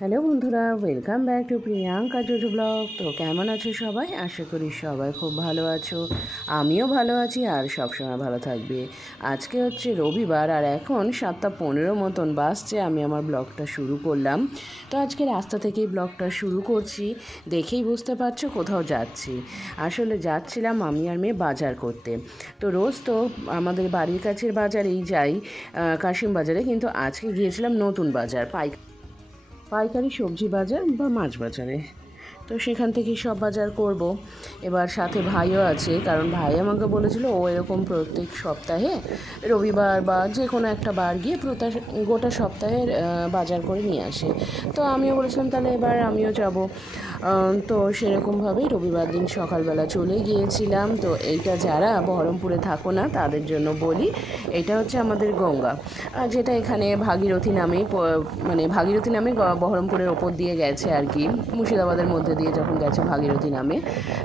Hello বন্ধুরা, welcome back to Priyanka JoJo blog. তো কেমন আছো সবাই? আশা করি সবাই খুব ভালো আছো, আমিও ভালো আছি আর সবসময় ভালো থাকবে। আজকে হচ্ছে রবিবার আর এখন 7:15 মতন বাজছে, আমি আমার ব্লগটা শুরু করলাম। তো আজকে রাস্তা থেকেই ব্লগটা শুরু করছি, দেখেই বুঝতে পারছো কোথাও যাচ্ছি। আসলে যাচ্ছিলাম আমি আর মেয়ে বাজার করতে। তো রোজ তো আমাদের বাড়ির কাছের বাজারেই যাই, কাশিম বাজারে, কিন্তু আজকে গিয়েছিলাম নতুন বাজার, পাইকারি সবজি বাজার বা মাছ বাজারে। তো সেখান থেকেই সব বাজার করব। এবার সাথে ভাইও আছে, কারণ ভাই আমাকে বলেছিল ও এরকম প্রত্যেক সপ্তাহে রবিবার বা যে কোনো একটা বার গিয়ে গোটা সপ্তাহের বাজার করে নিয়ে আসে। তো আমিও বলেছিলাম তাহলে এবার আমিও যাব। তো সেরকমভাবেই রবিবার দিন সকালবেলা চলে গিয়েছিলাম। তো এইটা যারা বহরমপুরে থাকো না তাদের জন্য বলি, এটা হচ্ছে আমাদের গঙ্গা, যেটা এখানে ভাগীরথী নামেই ভাগীরথী নামে বহরমপুরের ওপর দিয়ে গেছে আর কি, মুর্শিদাবাদের মধ্যে দিয়ে যখন গেছে ভাগীরথী নামে।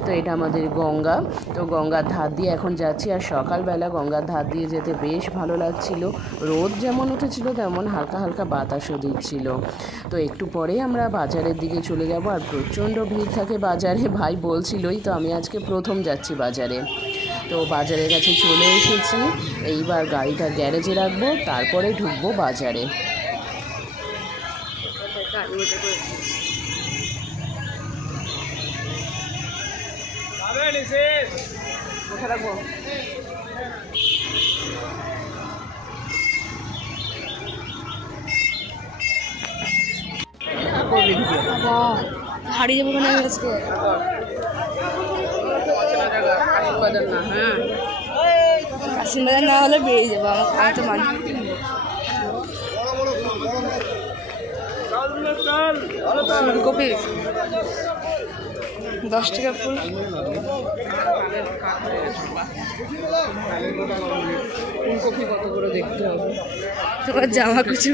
তো এটা আমাদের গঙ্গা। তো গঙ্গার ধার দিয়ে এখন যাচ্ছি, আর সকালবেলা গঙ্গার ধার দিয়ে যেতে বেশ ভালো লাগছিল। রোদ যেমন উঠেছিল তেমন হালকা হালকা বাতাসও দিচ্ছিল। তো একটু পরেই আমরা বাজারের দিকে চলে যাব, আর প্রচণ্ড ভিড় থাকে বাজারে, ভাই বলছিলই। তো আমি আজকে প্রথম যাচ্ছি বাজারে। তো বাজারের কাছে চলে এসেছি, এইবার গাড়িটা গ্যারেজে রাখবো, তারপরে ঢুকবো বাজারে। হারিয়ে যাবো মানে আজকে বাজার না, হ্যাঁ কাশিম বাজার না হলে বেরিয়ে যাবো। আমি তো মানি ফুলকপি 10 টাকা ফুল। ফুলকপি কত করে দেখতে হবে। তোমার জামা কুচু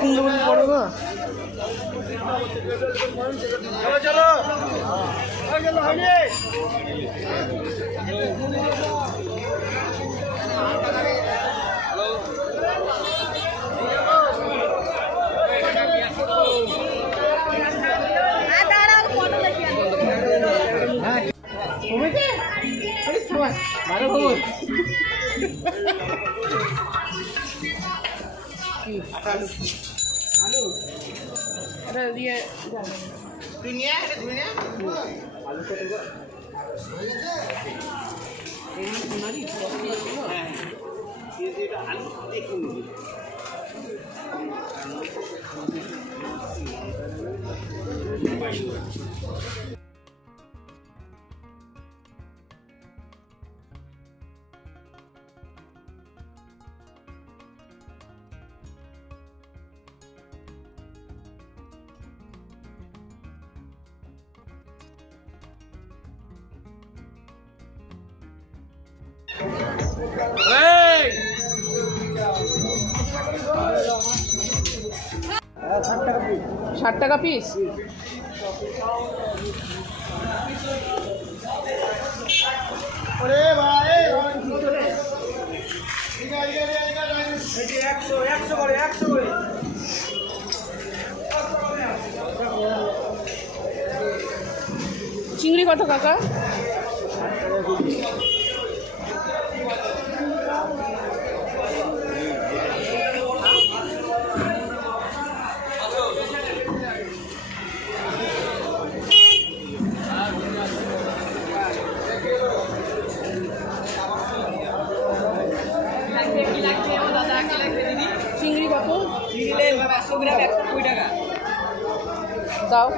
কুমড়ো পড়বো। ষাট টাকা পিস। চিংড়ি কত কাকা? চিংড়ি কত? 500 গ্রাম 120 টাকা দাও।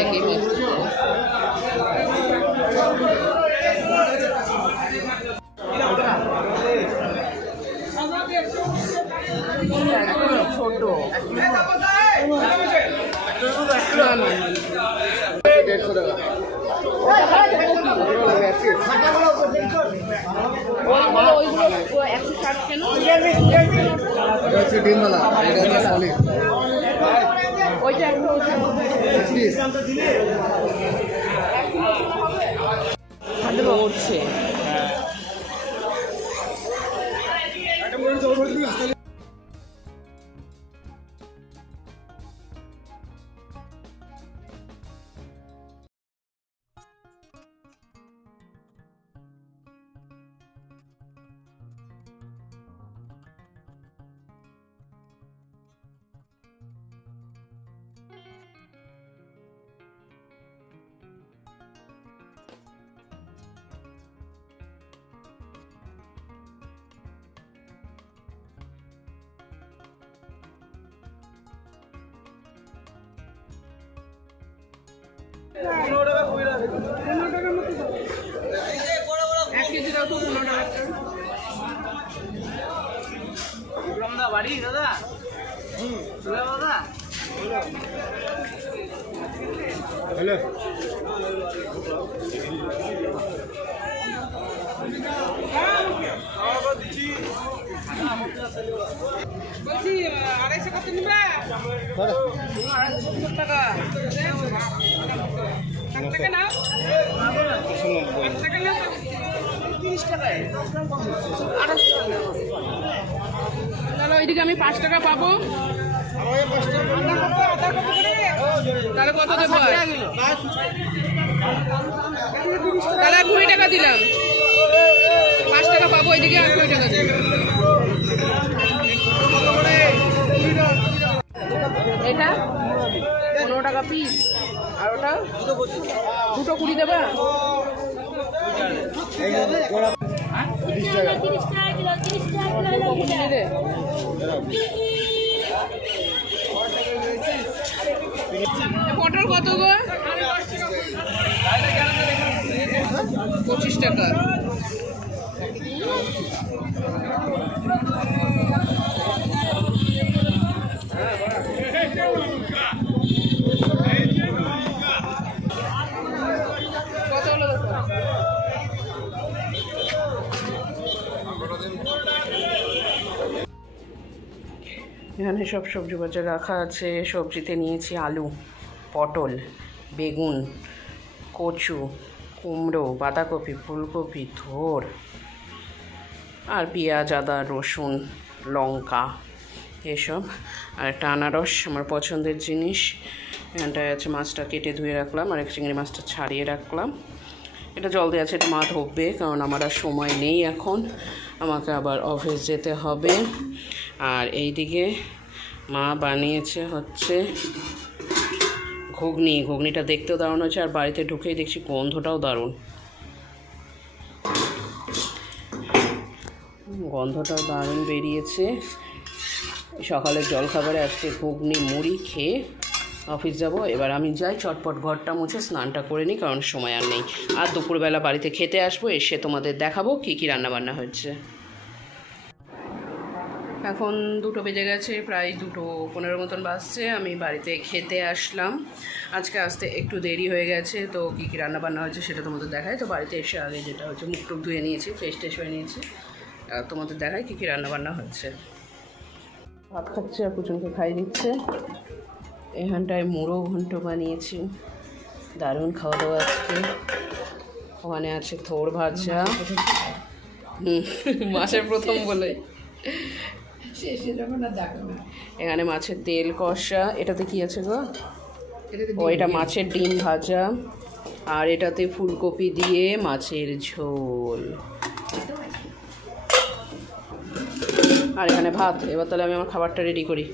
একই বস্তু। ছোট উঠছে। বাড়ি দাদা দাদা হ্যালো বলছি 250 কত নিবা? 250 টাকা টাকা নাও 90 টাকা নাও 30 টাকায় 28 টাকা তাহলে ওইদিকে আমি 5 টাকা পাবো। তাহলে কত দেবো? তাহলে 20 টাকা দিলাম, 5 টাকা পাবো ওইদিকে আর 20 টাকা দেবো। এটা 15 টাকা পিস আর ওটা দুটো 20 দেবা? পটল কত গো? 25 টাকা। এখানে সব সবজি বাজার রাখা আছে। সবজিতে নিয়েছি আলু, পটল, বেগুন, কচু, কুমড়ো, বাঁধাকপি, ফুলকপি, থোর আর পেঁয়াজ, আদা, রসুন, লঙ্কা এসব। আর একটা আনারস, আমার পছন্দের জিনিস। এখানটায় আছে মাছটা কেটে ধুয়ে রাখলাম, আর এক চিংড়ি মাছটা ছাড়িয়ে রাখলাম। এটা জল দিয়ে আছে, এটা মা ধোবে, কারণ আমার আর সময় নেই এখন, আমাকে আবার অফিস যেতে হবে। আর এইদিকে মা বানিয়েছে হচ্ছে ঘুগনি। ঘুগনিটা দেখতেও দারুণ হচ্ছে, আর বাড়িতে ঢুকেই দেখছি গন্ধটাও দারুণ, গন্ধটাও দারুণ বেরিয়েছে। সকালের জলখাবারে আজকে ঘুগনি মুড়ি খেয়ে অফিস যাব। এবার আমি যাই, চটপট ঘরটা মুছে স্নানটা করে নিই, কারণ সময় আর নেই। আর দুপুরবেলা বাড়িতে খেতে আসবো, এসে তোমাদের দেখাবো কী কী রান্নাবান্না হচ্ছে। এখন 2টো বেজে গেছে, প্রায় 2:15 মতন বাজছে। আমি বাড়িতে খেতে আসলাম। আজকে আসতে একটু দেরি হয়ে গেছে, তো কী কী রান্নাবান্না হয়েছে সেটা তোমাদের দেখায়। তো বাড়িতে এসে আগে যেটা হচ্ছে মুখ টুক ধুয়ে নিয়েছি, ফ্রেশ ট্রেশ হয়ে নিয়েছি, তোমাদের দেখায় কী কী রান্নাবান্না হচ্ছে। ভাত খাচ্ছে আর কুচুনকে খাই দিচ্ছে। এখানটায় মুড়ো ঘন্ট বানিয়েছি, দারুণ খাওয়া দাওয়া আজকে। ওখানে আছে থোর ভাজা, মাছের প্রথম বলে, এখানে মাছের তেল কষা। এটাতে কি আছে গো? ও, এটা মাছের ডিম ভাজা, আর এটাতে ফুলকপি দিয়ে মাছের ঝোল, আর এখানে ভাত। এবার তাহলে আমি আমার খাবারটা রেডি করি।